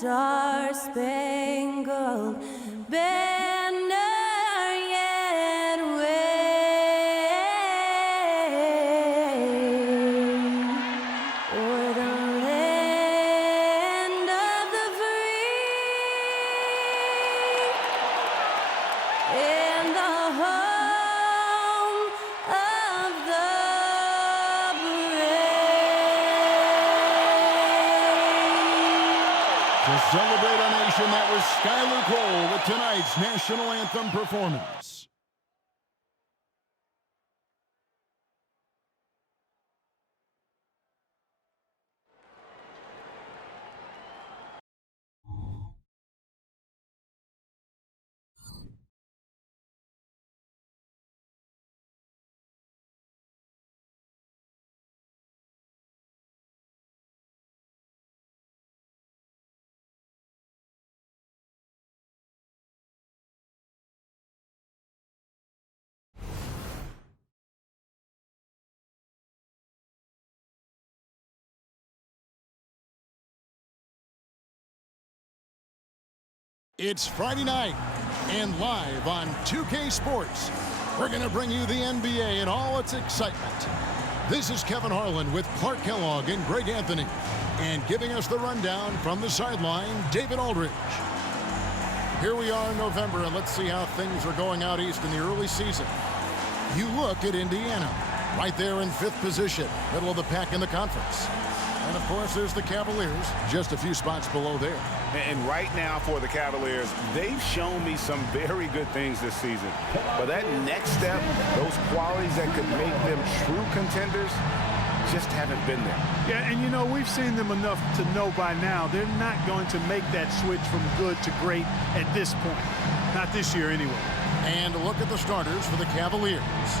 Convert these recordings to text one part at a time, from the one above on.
star-spangled banner yet wave o'er the land of the free and the home of the brave. To celebrate our nation, that was Skylar Cole with tonight's national anthem performance. It's Friday night, and live on 2K Sports, we're going to bring you the NBA and all its excitement. This is Kevin Harlan with Clark Kellogg and Greg Anthony, and giving us the rundown from the sideline, David Aldridge. Here we are in November, and let's see how things are going out east in the early season. You look at Indiana, right there in 5th position, middle of the pack in the conference. And, of course, there's the Cavaliers, just a few spots below there. And right now for the Cavaliers, they've shown me some very good things this season. But that next step, those qualities that could make them true contenders, just haven't been there. Yeah, and you know, we've seen them enough to know by now they're not going to make that switch from good to great at this point. Not this year anyway. And look at the starters for the Cavaliers.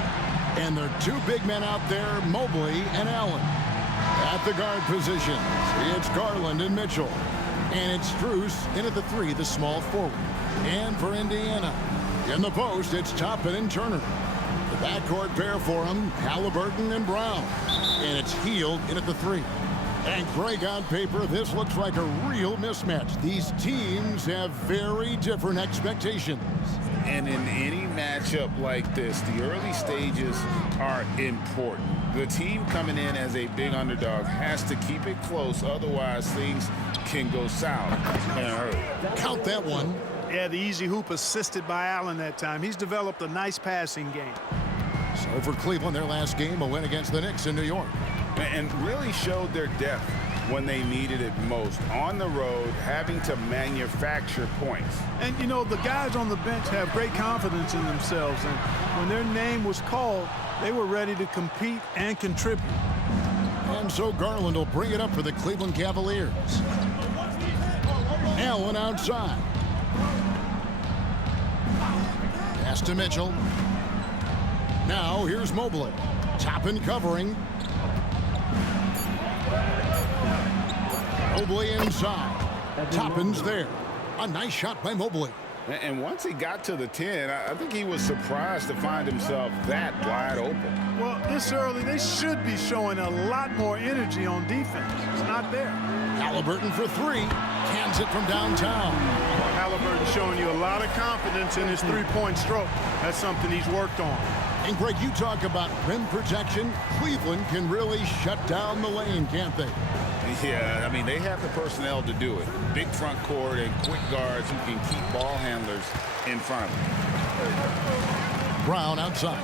And there are two big men out there, Mobley and Allen. At the guard positions, it's Garland and Mitchell. And it's Strus in at the 3, the small forward. And for Indiana, in the post, it's Toppin and Turner. The backcourt pair for them, Halliburton and Brown. And it's Hield in at the 3. And Greg, on paper, this looks like a real mismatch. These teams have very different expectations. And in any matchup like this, the early stages are important. The team coming in as a big underdog has to keep it close, otherwise things can go south in a hurry. Count that one. Yeah, the easy hoop assisted by Allen that time. He's developed a nice passing game. So for Cleveland, their last game, a win against the Knicks in New York. And really showed their depth when they needed it most. On the road, having to manufacture points. And, you know, the guys on the bench have great confidence in themselves. And when their name was called, they were ready to compete and contribute. And so Garland will bring it up for the Cleveland Cavaliers. Allen outside. Pass to Mitchell. Now here's Mobley. Toppin covering. Mobley inside. Toppin's there. A nice shot by Mobley. And once he got to the 10, I think he was surprised to find himself that wide open. Well, this early, they should be showing a lot more energy on defense. It's not there. Halliburton for 3. Cans it from downtown. Halliburton showing you a lot of confidence in his three-point stroke. That's something he's worked on. And, Greg, you talk about rim protection. Cleveland can really shut down the lane, can't they? Yeah, I mean, they have the personnel to do it. Big front court and quick guards who can keep ball handlers in front of them. Brown outside.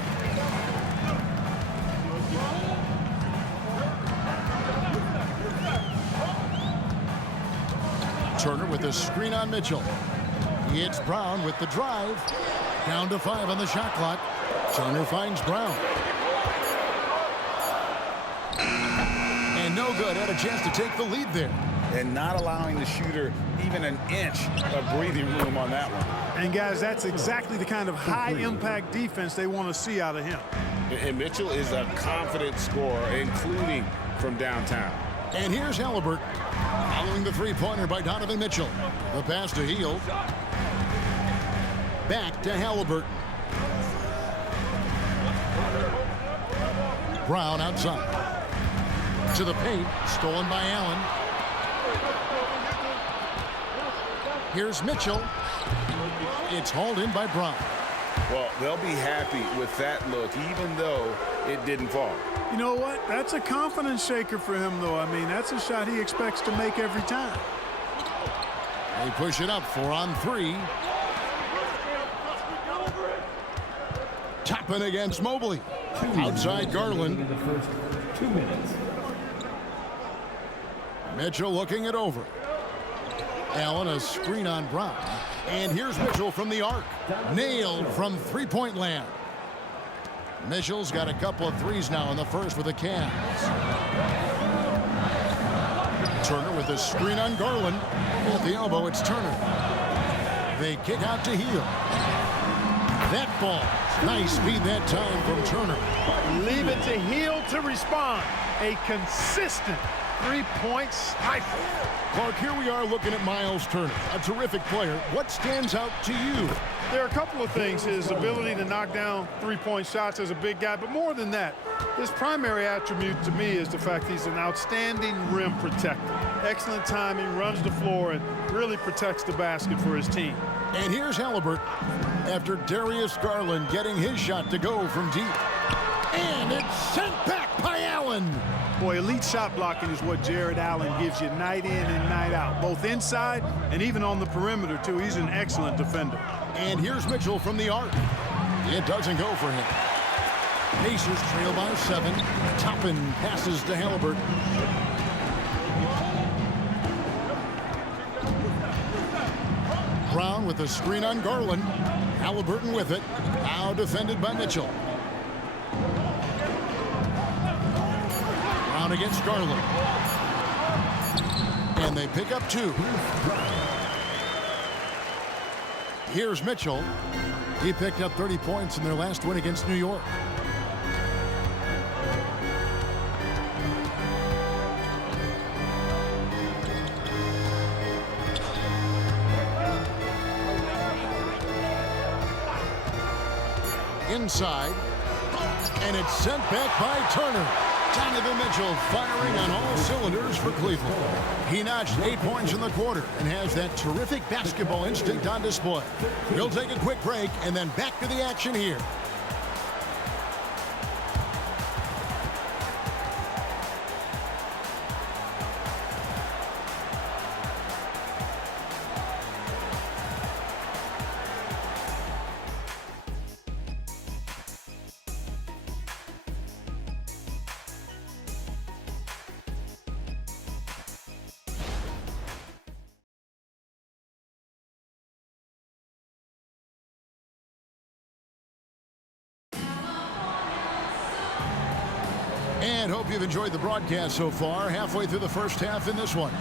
Turner with a screen on Mitchell. It's Brown with the drive. Down to 5 on the shot clock. Turner finds Brown. And no good. Had a chance to take the lead there. And not allowing the shooter even an inch of breathing room on that one. And, guys, that's exactly the kind of high-impact defense they want to see out of him. And Mitchell is a confident scorer, including from downtown. And here's Halliburton. Following the three-pointer by Donovan Mitchell. The pass to Hield. Back to Halliburton. Brown outside. To the paint. Stolen by Allen. Here's Mitchell. It's hauled in by Brown. Well, they'll be happy with that look, even though it didn't fall. You know what? That's a confidence shaker for him, though. I mean, that's a shot he expects to make every time. They push it up 4-on-3. Toppin against Mobley. Outside Garland. In the first 2 minutes. Mitchell looking it over. Allen a screen on Brown. And here's Mitchell from the arc. Nailed from three-point land. Mitchell's got a couple of threes now in the first with the Cavs. Turner with a screen on Garland. At the elbow, it's Turner. They kick out to Hill. That ball. Nice speed that time from Turner. Leave it to Hill to respond. A consistent three-point sniper. Clark, here we are looking at Miles Turner, a terrific player. What stands out to you? There are a couple of things. His ability to knock down three-point shots as a big guy, but more than that, his primary attribute to me is the fact he's an outstanding rim protector. Excellent timing, runs the floor, and really protects the basket for his team. And here's Halliburton after Darius Garland getting his shot to go from deep. And it's sent back by Allen. Boy, elite shot blocking is what Jared Allen gives you night in and night out, both inside and even on the perimeter, too. He's an excellent defender. And here's Mitchell from the arc. It doesn't go for him. Pacers trail by 7. Toppin passes to Halliburton. Brown with a screen on Garland. Halliburton with it. Now defended by Mitchell. Brown against Garland. And they pick up 2. Here's Mitchell. He picked up 30 points in their last win against New York. Inside, and it's sent back by Turner. Donovan Mitchell firing on all cylinders for Cleveland. He notched 8 points in the quarter and has that terrific basketball instinct on display. We'll take a quick break and then back to the action here. And hope you've enjoyed the broadcast so far. Halfway through the first half in this one.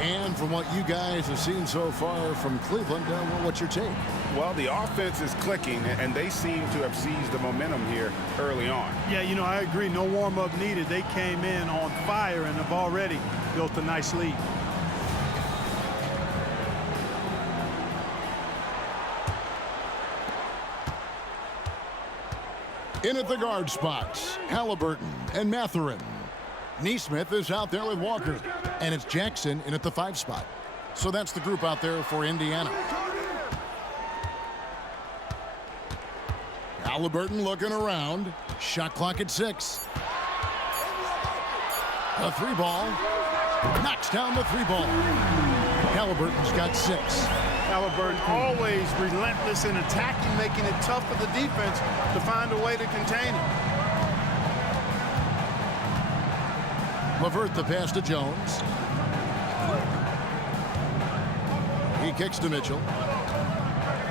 And from what you guys have seen so far from Cleveland, what's your take? Well, the offense is clicking, and they seem to have seized the momentum here early on. Yeah, you know, I agree. No warm-up needed. They came in on fire and have already built a nice lead. In at the guard spots, Halliburton and Mathurin. Neesmith is out there with Walker. And it's Jackson in at the 5 spot. So that's the group out there for Indiana. Halliburton looking around. Shot clock at 6. A 3 ball. Knocks down the 3 ball. Halliburton's got 6. Halliburton always relentless in attacking, making it tough for the defense to find a way to contain him. LeVert the pass to Jones. He kicks to Mitchell.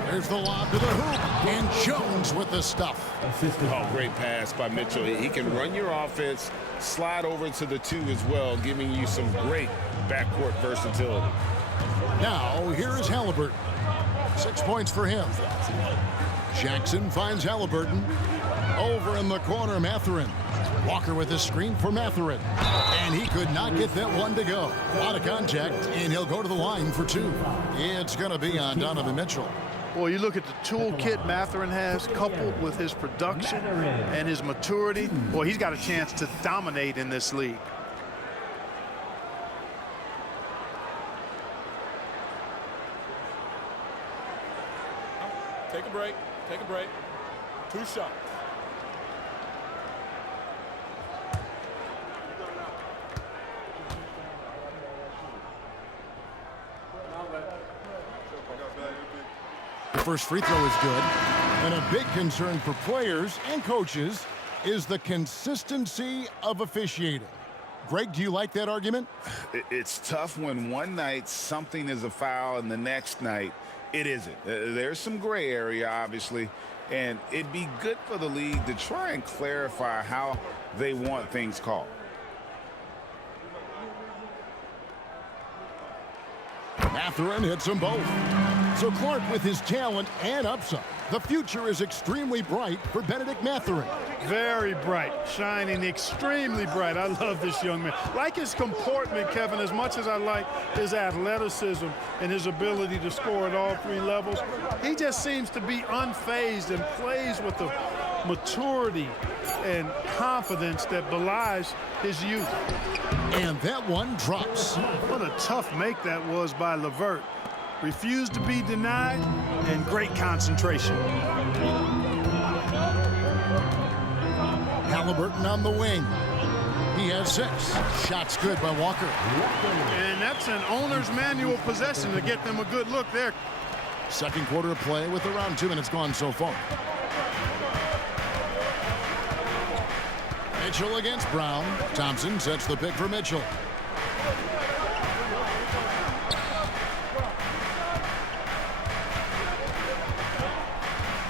There's the lob to the hoop. And Jones with the stuff. Oh, great pass by Mitchell. He can run your offense, slide over to the 2 as well, giving you some great backcourt versatility. Now, here is Halliburton. 6 points for him. Jackson finds Halliburton. Over in the corner, Mathurin. Walker with a screen for Mathurin. And he could not get that one to go. Out of contact, and he'll go to the line for 2. It's going to be on Donovan Mitchell. Well, you look at the toolkit Mathurin has, coupled with his production and his maturity. Boy, he's got a chance to dominate in this league. Take a break. Take a break. 2 shots. The first free throw is good. And a big concern for players and coaches is the consistency of officiating. Greg, do you like that argument? It's tough when one night something is a foul and the next night it isn't. There's some gray area, obviously, and it'd be good for the league to try and clarify how they want things called. Mathurin hits them both. So Clark, with his talent and upside, the future is extremely bright for Benedict Mathurin. Very bright, shining extremely bright. I love this young man. Like his comportment, Kevin, as much as I like his athleticism and his ability to score at all 3 levels, he just seems to be unfazed and plays with the maturity and confidence that belies his youth. And that one drops. What a tough make that was by LeVert. Refused to be denied, and great concentration. Halliburton on the wing. He has 6. Shots good by Walker. And that's an owner's manual possession to get them a good look there. Second quarter of play with around 2 minutes gone so far. Mitchell against Brown. Thompson sets the pick for Mitchell.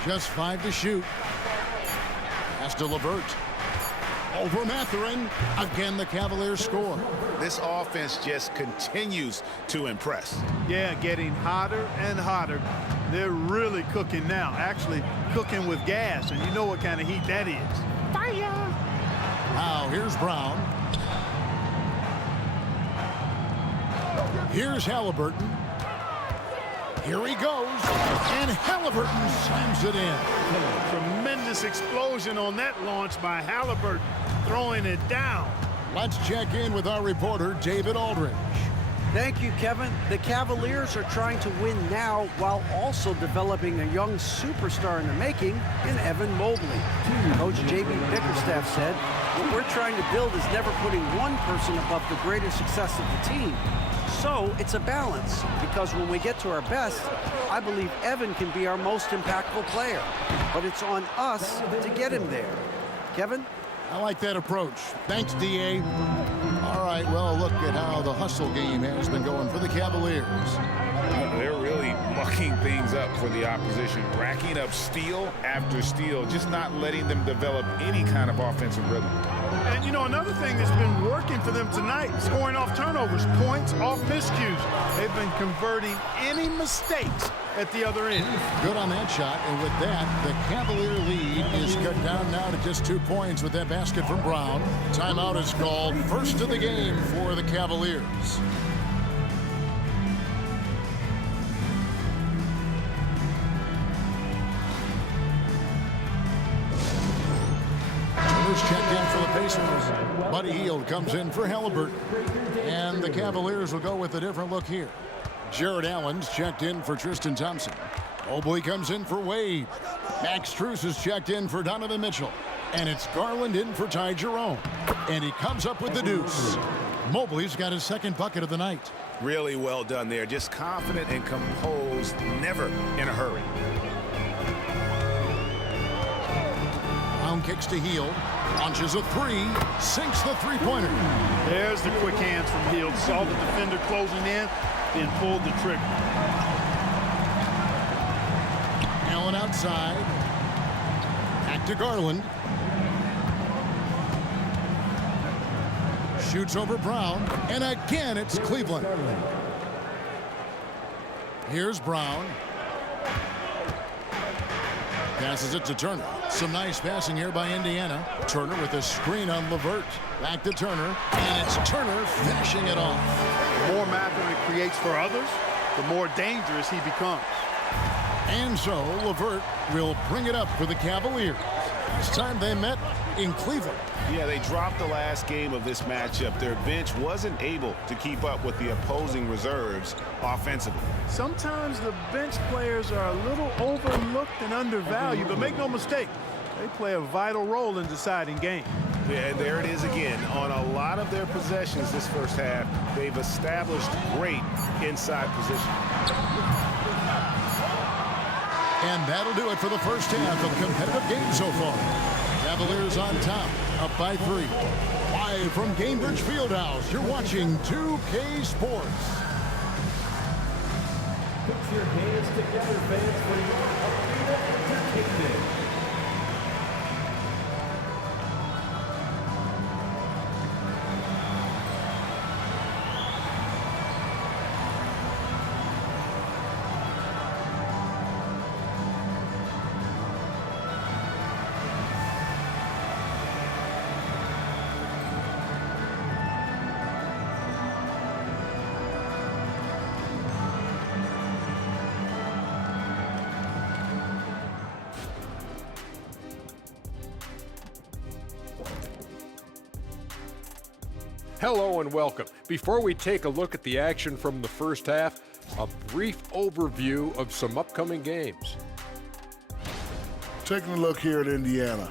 Just 5 to shoot. Pass to LeVert. Over Mathurin. Again, the Cavaliers score. This offense just continues to impress. Yeah, getting hotter and hotter. They're really cooking now. Actually, cooking with gas, and you know what kind of heat that is. Fire! Now, here's Brown. Here's Halliburton. Here he goes, and Halliburton slams it in. Tremendous explosion on that launch by Halliburton, throwing it down. Let's check in with our reporter, David Aldridge. Thank you, Kevin. The Cavaliers are trying to win now while also developing a young superstar in the making in Evan Mobley. Coach J.B. Bickerstaff said, what we're trying to build is never putting one person above the greater success of the team. So it's a balance, because when we get to our best, I believe Evan can be our most impactful player. But it's on us to get him there. Kevin? I like that approach. Thanks, D.A. All right, well, look at how the hustle game has been going for the Cavaliers. They're really mucking things up for the opposition, racking up steal after steal, just not letting them develop any kind of offensive rhythm. And, you know, another thing that's been working for them tonight, scoring off turnovers, points off miscues. They've been converting any mistakes at the other end. Good on that shot, and with that, the Cavalier lead is cut down now to just 2 points with that basket from Brown. Timeout is called. First of the game for the Cavaliers. Turner's checked in for the Pacers. Buddy Hield comes in for Halliburton. And the Cavaliers will go with a different look here. Jared Allen's checked in for Tristan Thompson. Mobley comes in for Wade. Max Strus is checked in for Donovan Mitchell. And it's Garland in for Ty Jerome. And he comes up with the deuce. Mobley's got his second bucket of the night. Really well done there. Just confident and composed, never in a hurry. Brown kicks to Hield. Launches a 3. Sinks the three-pointer. There's the quick hands from Hield. Saw the defender closing in, then pulled the trigger. Allen outside. Back to Garland. Shoots over Brown. And again, it's Cleveland. Here's Brown. Passes it to Turner. Some nice passing here by Indiana. Turner with a screen on LeVert. Back to Turner. And it's Turner finishing it off. The more Mathurin creates for others, the more dangerous he becomes. And so LeVert will bring it up for the Cavaliers. Last time they met in Cleveland. Yeah, they dropped the last game of this matchup. Their bench wasn't able to keep up with the opposing reserves offensively. Sometimes the bench players are a little overlooked and undervalued, but make no mistake, they play a vital role in deciding games. Yeah, and there it is again. On a lot of their possessions this first half, they've established great inside position. And that'll do it for the first half of competitive game so far. Cavaliers on top, up by 3. Live from Gainbridge Fieldhouse, you're watching 2K Sports. Put your hands together, fans, for your arena entertainment. Hello and welcome. Before we take a look at the action from the first half, a brief overview of some upcoming games. Taking a look here at Indiana.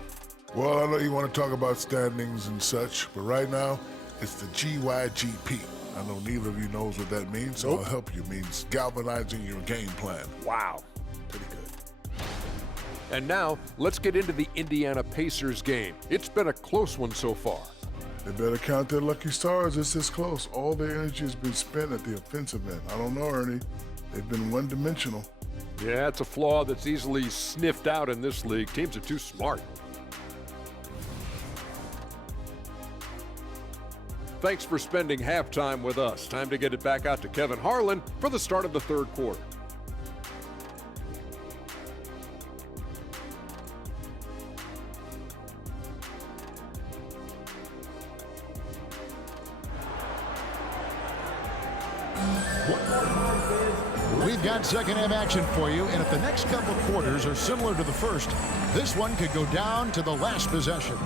Well, I know you want to talk about standings and such, but right now, it's the GYGP. I know neither of you knows what that means, so I'll help you. It means galvanizing your game plan. Wow. Pretty good. And now, let's get into the Indiana Pacers game. It's been a close one so far. They better count their lucky stars. It's this close. All their energy has been spent at the offensive end. I don't know, Ernie. They've been one-dimensional. Yeah, it's a flaw that's easily sniffed out in this league. Teams are too smart. Thanks for spending halftime with us. Time to get it back out to Kevin Harlan for the start of the third quarter. We've got second half action for you, and if the next couple quarters are similar to the first, this one could go down to the last possession.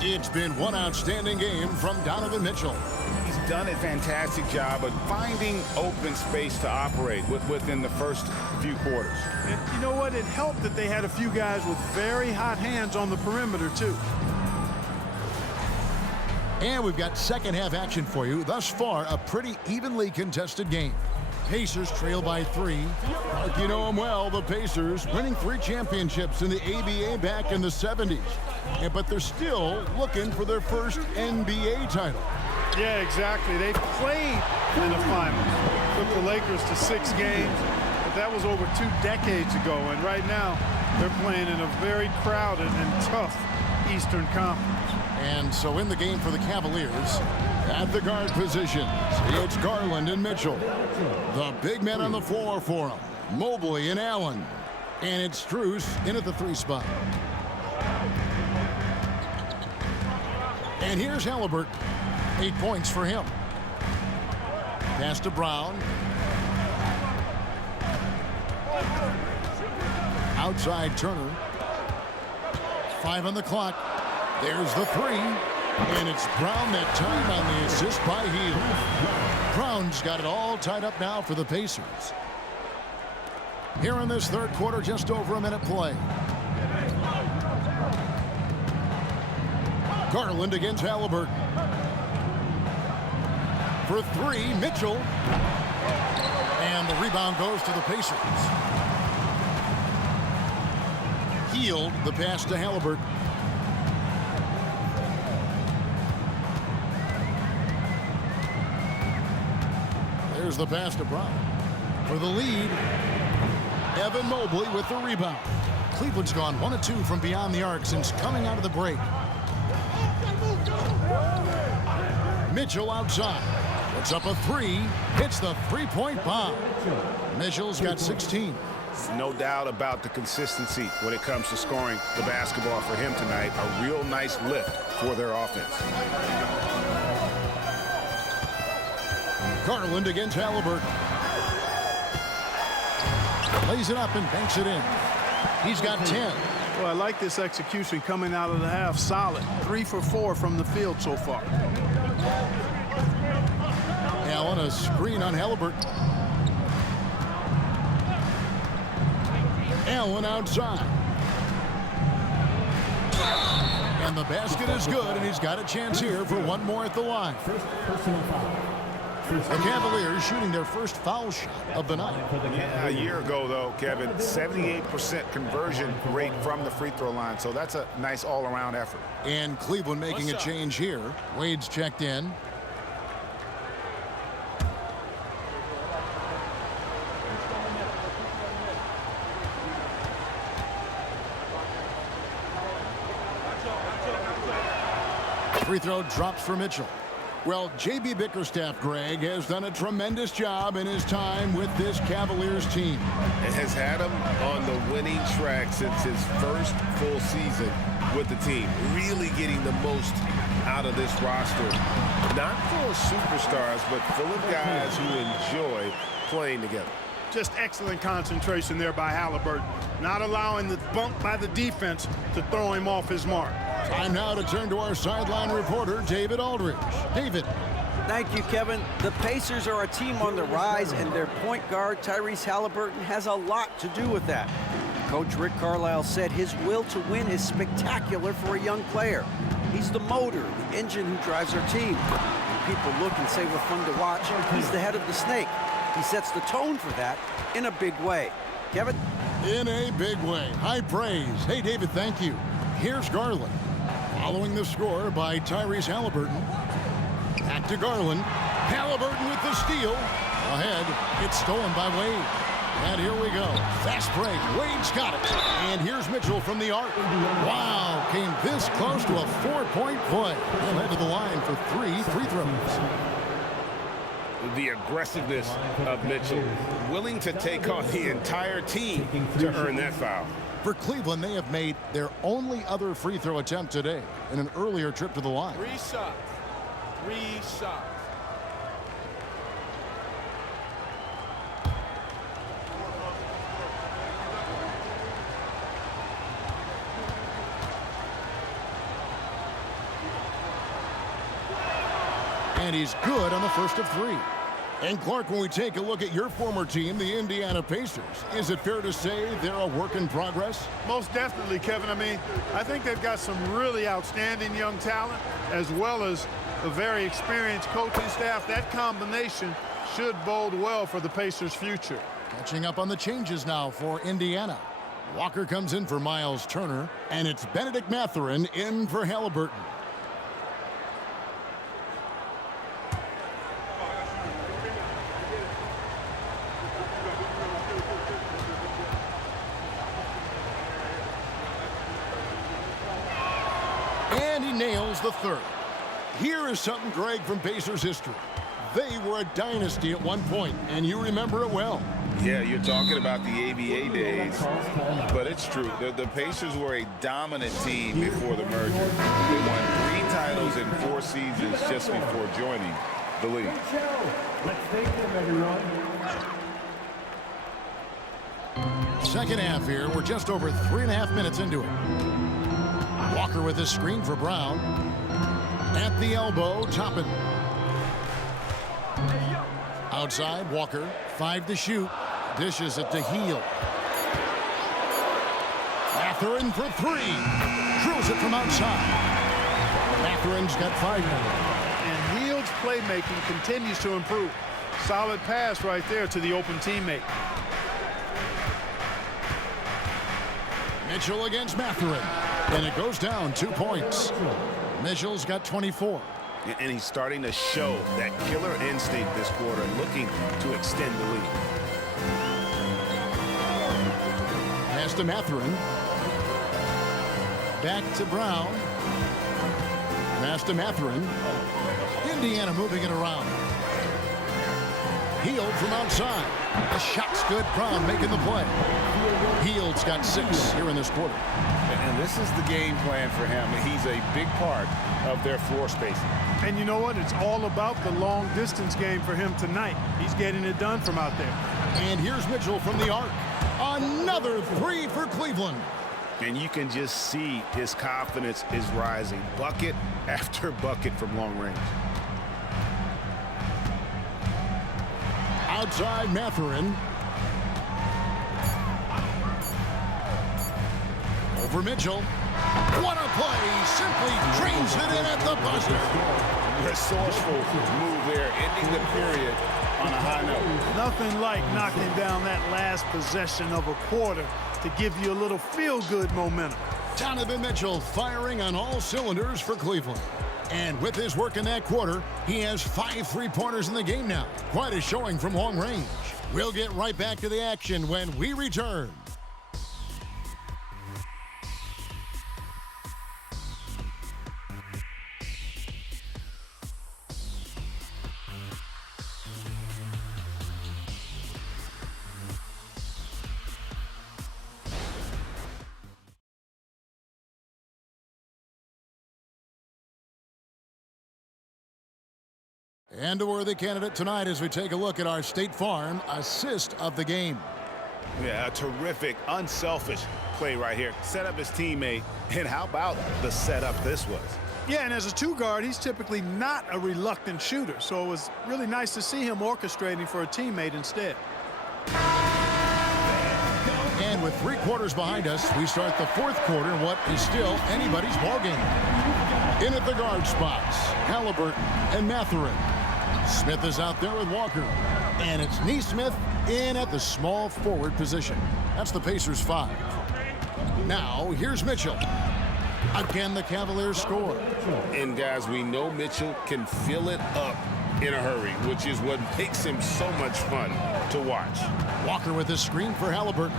It's been one outstanding game from Donovan Mitchell. He's done a fantastic job of finding open space to operate within the first few quarters. And you know what? It helped that they had a few guys with very hot hands on the perimeter, too. And we've got second half action for you. Thus far, a pretty evenly contested game. Pacers trail by 3. Like you know them well, the Pacers winning 3 championships in the ABA back in the 70s. But they're still looking for their first NBA title. Yeah, exactly. They played in the finals. Took the Lakers to 6 games, but that was over 2 decades ago. And right now, they're playing in a very crowded and tough Eastern Conference. And so in the game for the Cavaliers, at the guard positions, it's Garland and Mitchell. The big men on the floor for them, Mobley and Allen. And it's Strus in at the 3 spot. And here's Halliburton. 8 points for him. Pass to Brown. Outside Turner. 5 on the clock. There's the 3. And it's Brown that time on the assist by Hield. Brown's got it all tied up now for the Pacers. Here in this third quarter, just over a minute play. Garland against Halliburton. For 3, Mitchell. And the rebound goes to the Pacers. Hield, the pass to Halliburton. There's the pass to Brown. For the lead, Evan Mobley with the rebound. Cleveland's gone 1 of 2 from beyond the arc since coming out of the break. Mitchell outside. Puts up a 3. Hits the three-point bomb. Mitchell's got 16. No doubt about the consistency when it comes to scoring the basketball for him tonight. A real nice lift for their offense. Garland against Halliburton. Lays it up and banks it in. He's got 10. Well, I like this execution coming out of the half. Solid. 3 for 4 from the field so far. Allen, a screen on Halliburton. Allen outside. And the basket is good, and he's got a chance here for one more at the line. First personal foul. The Cavaliers shooting their first foul shot of the night. Yeah, a year ago, though, Kevin, 78% conversion rate from the free throw line. So that's a nice all-around effort. And Cleveland making a change here. Wade's checked in. Free throw drops for Mitchell. Well, J.B. Bickerstaff, Greg, has done a tremendous job in his time with this Cavaliers team. It has had him on the winning track since his first full season with the team, really getting the most out of this roster. Not full of superstars, but full of guys who enjoy playing together. Just excellent concentration there by Halliburton, not allowing the bump by the defense to throw him off his mark. Time now to turn to our sideline reporter, David Aldridge. David. Thank you, Kevin. The Pacers are a team on the rise, and their point guard, Tyrese Halliburton, has a lot to do with that. Coach Rick Carlisle said his will to win is spectacular for a young player. He's the motor, the engine who drives our team. When people look and say we're fun to watch, he's the head of the snake. He sets the tone for that in a big way. Kevin? In a big way. High praise. Hey, David, thank you. Here's Garland. Following the score by Tyrese Halliburton. Back to Garland. Halliburton with the steal. Ahead. It's stolen by Wade. And here we go. Fast break. Wade's got it. And here's Mitchell from the arc. Wow. Came this close to a 4-point play. He'll head to the line for 3 free throws. The aggressiveness of Mitchell, willing to take on the entire team to earn that foul. For Cleveland, they have made their only other free throw attempt today in an earlier trip to the line. 3 shots. 3 shots. And he's good on the first of 3. And Clark, when we take a look at your former team, the Indiana Pacers, is it fair to say they're a work in progress? Most definitely, Kevin. I mean, I think they've got some really outstanding young talent, as well as a very experienced coaching staff. That combination should bode well for the Pacers' future. Catching up on the changes now for Indiana. Walker comes in for Miles Turner, and it's Benedict Mathurin in for Halliburton. And he nails the third. Here is something, Greg, from Pacers history. They were a dynasty at one point, and you remember it well. Yeah, you're talking about the ABA days, but it's true. The Pacers were a dominant team before the merger. They won 3 titles in 4 seasons just before joining the league. Let's thank them, everyone. Second half here. We're just over 3.5 minutes into it. Walker with his screen for Brown. At the elbow, Toppin. Outside, Walker. 5 to shoot. Dishes it to Heel. Mathurin for 3. Drills it from outside. Mathurin's got 5 now. And Hield's playmaking continues to improve. Solid pass right there to the open teammate. Mitchell against Mathurin. And it goes down 2 points. Mitchell's got 24. And he's starting to show that killer instinct this quarter, looking to extend the lead. Pass to Mathurin. Back to Brown. Pass to Mathurin. Indiana moving it around. Hield from outside. The shot's good. Brown making the play. Hield's got 6 here in this quarter. And this is the game plan for him. He's a big part of their floor spacing. And you know what? It's all about the long distance game for him tonight. He's getting it done from out there. And here's Mitchell from the arc. Another 3 for Cleveland. And you can just see his confidence is rising. Bucket after bucket from long range. Outside Mathurin. Over Mitchell. What a play! Simply drains it in at the buzzer. Resourceful move there, ending the period on a high note. Nothing like knocking down that last possession of a quarter to give you a little feel-good momentum. Donovan Mitchell firing on all cylinders for Cleveland. And with his work in that quarter, he has 5 3-pointers in the game now. Quite a showing from long range. We'll get right back to the action when we return. And a worthy candidate tonight as we take a look at our State Farm assist of the game. Yeah, a terrific, unselfish play right here. Set up his teammate, and how about the setup this was? Yeah, and as a 2-guard, he's typically not a reluctant shooter, so it was really nice to see him orchestrating for a teammate instead. And with 3 quarters behind us, we start the 4th quarter in what is still anybody's ballgame. In at the guard spots, Halliburton and Mathurin. Smith is out there with Walker. And it's Neesmith in at the small forward position. That's the Pacers' 5. Now, here's Mitchell. Again, the Cavaliers score. And, guys, we know Mitchell can fill it up in a hurry, which is what makes him so much fun to watch. Walker with a screen for Halliburton.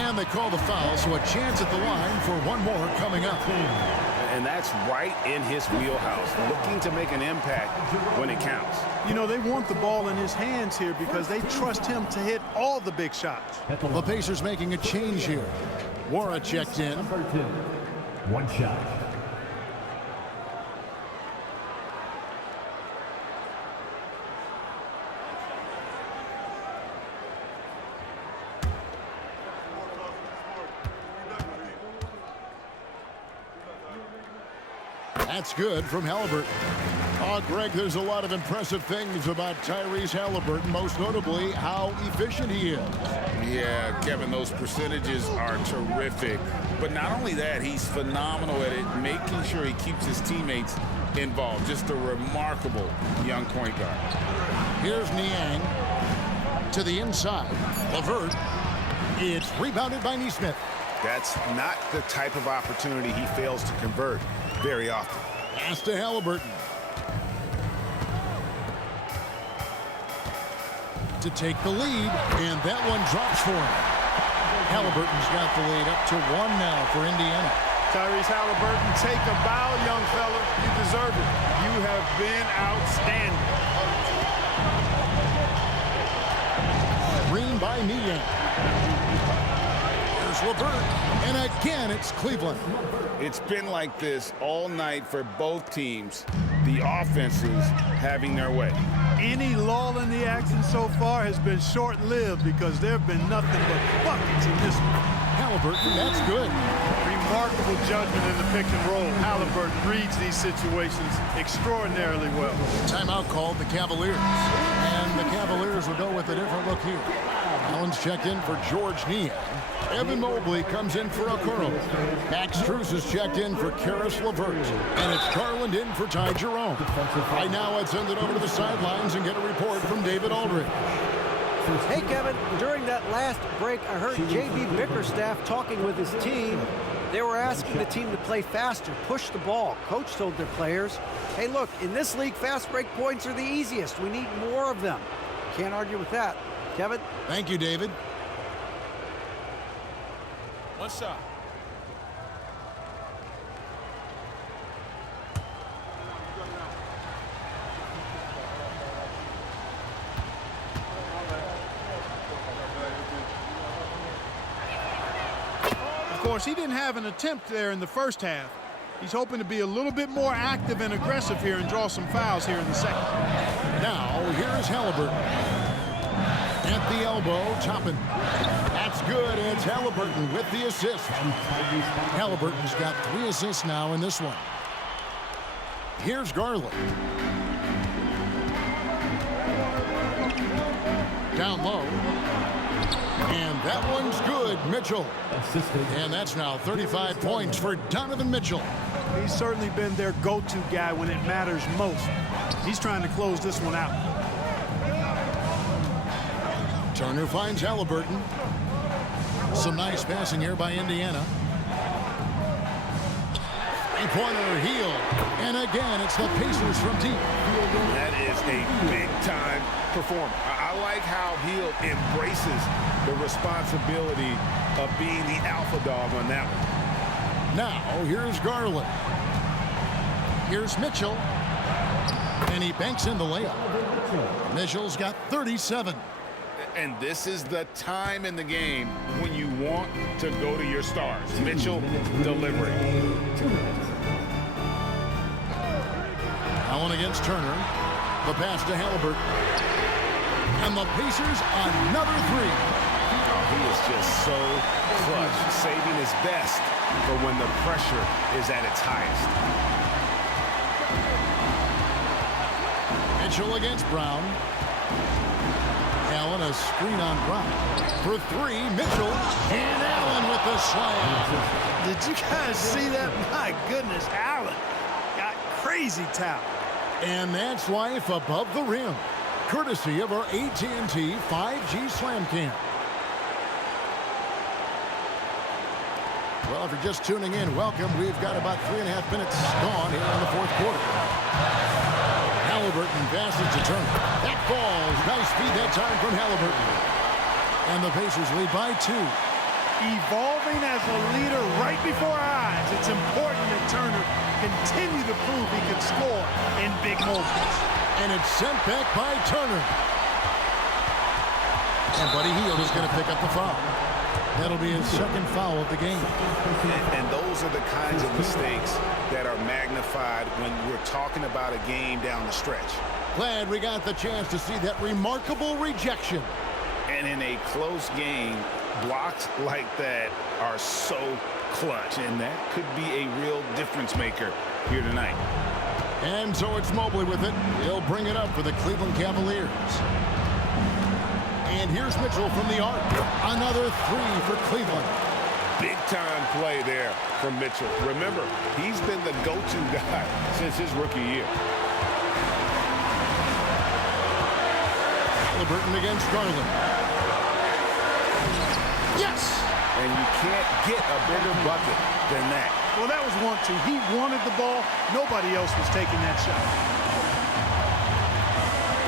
And they call the foul, so a chance at the line for one more coming up. And that's right in his wheelhouse, looking to make an impact when it counts. You know, they want the ball in his hands here because they trust him to hit all the big shots. The Pacers making a change here. Wara checked in. Number 2. 1 shot. That's good from Halliburton. Oh, Greg, there's a lot of impressive things about Tyrese Halliburton, most notably how efficient he is. Yeah, Kevin, those percentages are terrific. But not only that, he's phenomenal at it, making sure he keeps his teammates involved. Just a remarkable young point guard. Here's Niang to the inside. LeVert. It's rebounded by Neesmith. That's not the type of opportunity he fails to convert very often. Pass to Halliburton. To take the lead, and that one drops for him. Halliburton's got the lead up to 1 now for Indiana. Tyrese Halliburton, take a bow, young fella. You deserve it. You have been outstanding. Screen by Niang. Here's LeVert, and again it's Cleveland. It's been like this all night for both teams. The offenses having their way. Any lull in the action so far has been short-lived because there have been nothing but buckets in this one. Halliburton, that's good. Remarkable judgment in the pick and roll. Halliburton reads these situations extraordinarily well. Timeout called the Cavaliers. And the Cavaliers will go with a different look here. Allen's checked in for George Niang. Evan Mobley comes in for Okoro. Max Strus is checked in for Karis LeVert. And it's Garland in for Ty Jerome. Right now, let's send it over to the sidelines and get a report from David Aldridge. Hey, Kevin, during that last break, I heard J.B. Bickerstaff talking with his team. They were asking the team to play faster, push the ball. Coach told their players, hey, look, in this league, fast break points are the easiest. We need more of them. Can't argue with that. Kevin? Thank you, David. 1 shot. Of course, he didn't have an attempt there in the first half. He's hoping to be a little bit more active and aggressive here and draw some fouls here in the second. Now, here's Halliburton. At the elbow, Toppin. That's good. It's Halliburton with the assist. Halliburton's got 3 assists now in this one. Here's Garland. Down low. And that one's good, Mitchell. And that's now 35 points for Donovan Mitchell. He's certainly been their go-to guy when it matters most. He's trying to close this one out. Turner finds Halliburton. Some nice passing here by Indiana. Three-pointer, Hield. And again, it's the Pacers from deep. That is a big-time performance. I like how Hield embraces the responsibility of being the alpha dog on that one. Now, here's Garland. Here's Mitchell. And he banks in the layup. Mitchell's got 37. And this is the time in the game when you want to go to your stars. Mitchell delivering. Allen against Turner. The pass to Halliburton. And the Pacers another 3. Oh, he is just so clutch, saving his best for when the pressure is at its highest. Mitchell against Brown. Allen a screen on Brown. For 3, Mitchell. And Allen with the slam. Did you guys see that? My goodness, Allen got crazy talent. And that's life above the rim. Courtesy of our AT&T 5G Slam Cam. Well, if you're just tuning in, welcome. We've got about 3.5 minutes gone here in the 4th quarter. Halliburton passes to Turner. That falls. Nice feed that time from Halliburton. And the Pacers lead by 2. Evolving as a leader right before our eyes. It's important that Turner continue to prove he can score in big moments. And it's sent back by Turner. And Buddy Hield is going to pick up the foul. That'll be his 2nd foul of the game. And those are the kinds of mistakes that are magnified when we're talking about a game down the stretch. Glad we got the chance to see that remarkable rejection. And in a close game, blocks like that are so clutch, and that could be a real difference maker here tonight. And so it's Mobley with it. He'll bring it up for the Cleveland Cavaliers. And here's Mitchell from the arc. Another 3 for Cleveland. Big time play there from Mitchell. Remember, he's been the go-to guy since his rookie year. Halliburton against Garland. Yes! And you can't get a bigger bucket than that. Well, that was 1-2. He wanted the ball. Nobody else was taking that shot.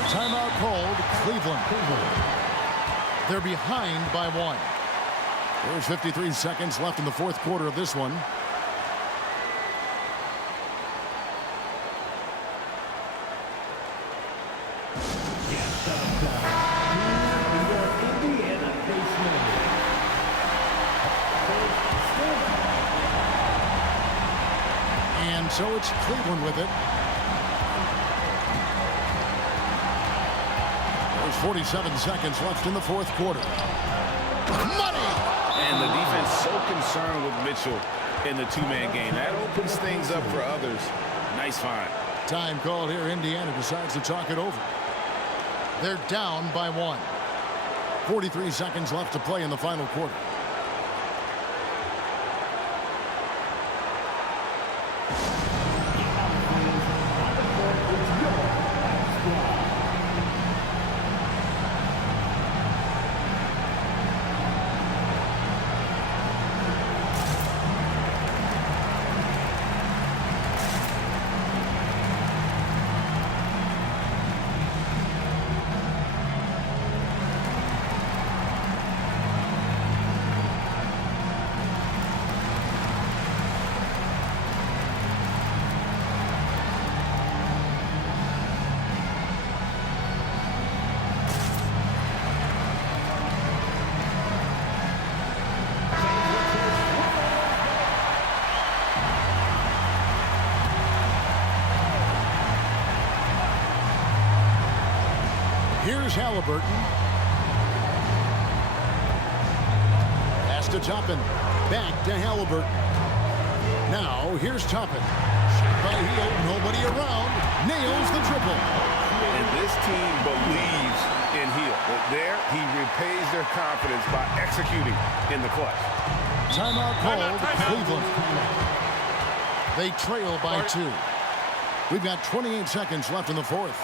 Timeout called Cleveland. They're behind by 1. There's 53 seconds left in the 4th quarter of this one. And so it's Cleveland with it. There's 47 seconds left in the 4th quarter. Money! And the defense so concerned with Mitchell in the 2-man game. That opens things up for others. Nice find. Time called here. Indiana decides to talk it over. They're down by 1. 43 seconds left to play in the final quarter. Here's Halliburton. pass to Toppin. Back to Halliburton. Now, here's Toppin. Shot by Heel, nobody around. Nails the triple. And this team believes in Heel. But there, he repays their confidence by executing in the clutch. Timeout called, Cleveland. They trail by 2. We've got 28 seconds left in the fourth.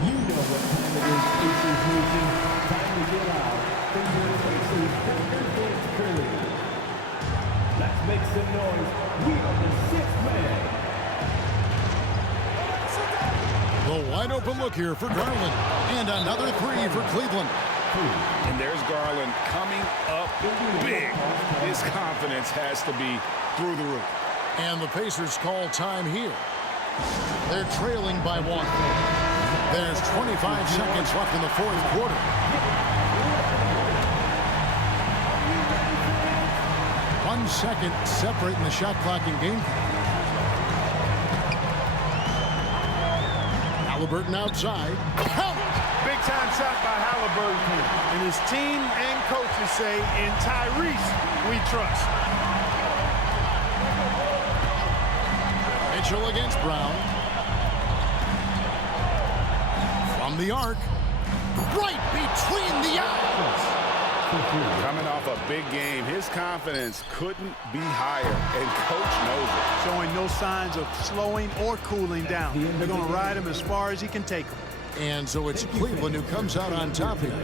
You know what time it is, Pacers Nation. Time to get out. From your Pacers Pacers Curry. Let's make some noise. We are the 6th man. The wide open look here for Garland. And another 3 for Cleveland. And there's Garland coming up big. His confidence has to be through the roof. And the Pacers call time here. They're trailing by 1. There's 25 seconds left in the fourth quarter. One second separating the shot clock and game clock. Halliburton outside. Count! Big time shot by Halliburton. And his team and coaches say, in Tyrese, we trust. Mitchell against Brown. From the arc. Right between the eyes. Coming off a big game, his confidence couldn't be higher, and coach knows it. Showing no signs of slowing or cooling down. They're going to ride him as far as he can take him. And so it's Cleveland who comes out on top here.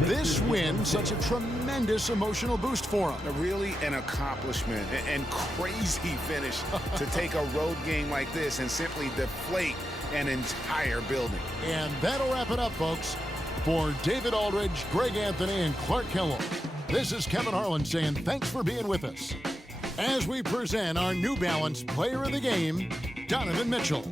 This win, such a tremendous emotional boost for them. Really an accomplishment and crazy finish to take a road game like this and simply deflate an entire building. And that'll wrap it up, folks. For David Aldridge, Greg Anthony, and Clark Kellogg, this is Kevin Harlan saying thanks for being with us as we present our New Balance Player of the Game, Donovan Mitchell.